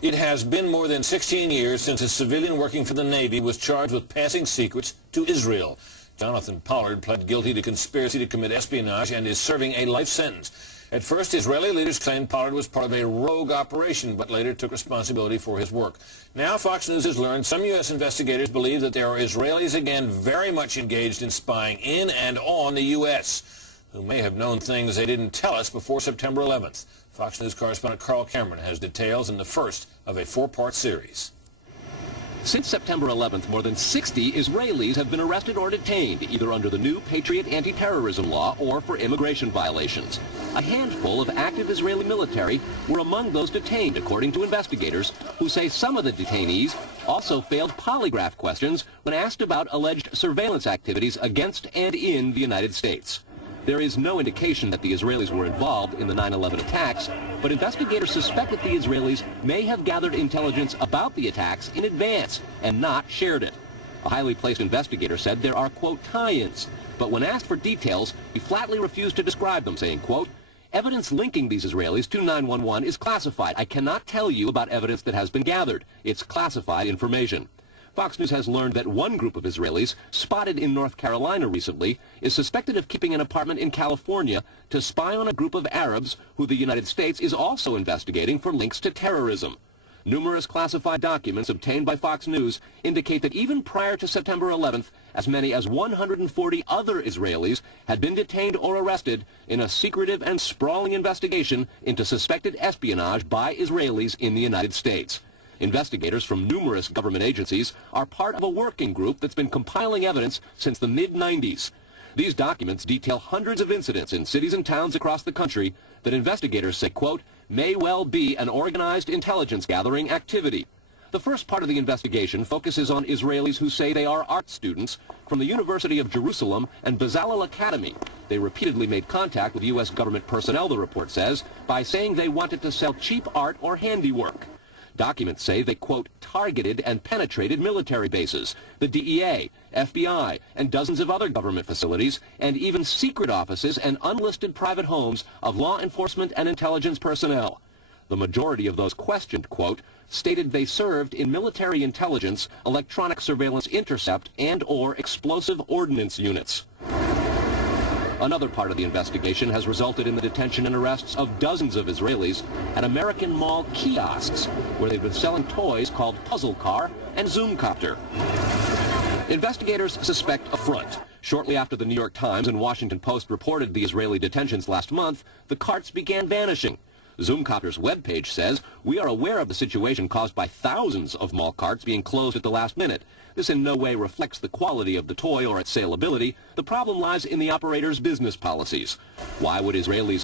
It has been more than 16 years since a civilian working for the Navy was charged with passing secrets to Israel. Jonathan Pollard pled guilty to conspiracy to commit espionage and is serving a life sentence. At first, Israeli leaders claimed Pollard was part of a rogue operation, but later took responsibility for his work. Now Fox News has learned some U.S. investigators believe that there are Israelis again very much engaged in spying in and on the U.S., who may have known things they didn't tell us before September 11th. Fox News correspondent Carl Cameron has details in the first of a four-part series. Since September 11th, more than 60 Israelis have been arrested or detained, either under the new Patriot anti-terrorism law or for immigration violations. A handful of active Israeli military were among those detained, according to investigators, who say some of the detainees also failed polygraph questions when asked about alleged surveillance activities against and in the United States. There is no indication that the Israelis were involved in the 9/11 attacks, but investigators suspect that the Israelis may have gathered intelligence about the attacks in advance and not shared it. A highly placed investigator said there are, quote, tie-ins, but when asked for details, he flatly refused to describe them, saying, quote, evidence linking these Israelis to 9/11 is classified. I cannot tell you about evidence that has been gathered. It's classified information. Fox News has learned that one group of Israelis, spotted in North Carolina recently, is suspected of keeping an apartment in California to spy on a group of Arabs who the United States is also investigating for links to terrorism. Numerous classified documents obtained by Fox News indicate that even prior to September 11th, as many as 140 other Israelis had been detained or arrested in a secretive and sprawling investigation into suspected espionage by Israelis in the United States. Investigators from numerous government agencies are part of a working group that's been compiling evidence since the mid-90s. These documents detail hundreds of incidents in cities and towns across the country that investigators say, quote, may well be an organized intelligence gathering activity. The first part of the investigation focuses on Israelis who say they are art students from the University of Jerusalem and Bezalel Academy. They repeatedly made contact with U.S. government personnel, the report says, by saying they wanted to sell cheap art or handiwork. Documents say they, quote, targeted and penetrated military bases, the DEA, FBI, and dozens of other government facilities, and even secret offices and unlisted private homes of law enforcement and intelligence personnel. The majority of those questioned, quote, stated they served in military intelligence, electronic surveillance intercept, and/or explosive ordnance units. Another part of the investigation has resulted in the detention and arrests of dozens of Israelis at American Mall kiosks, where they've been selling toys called Puzzle Car and Zoomcopter. Investigators suspect a front. Shortly after the New York Times and Washington Post reported the Israeli detentions last month, the carts began vanishing. Zoomcopter's webpage says, we are aware of the situation caused by thousands of mall carts being closed at the last minute. This in no way reflects the quality of the toy or its saleability. The problem lies in the operator's business policies. Why would Israelis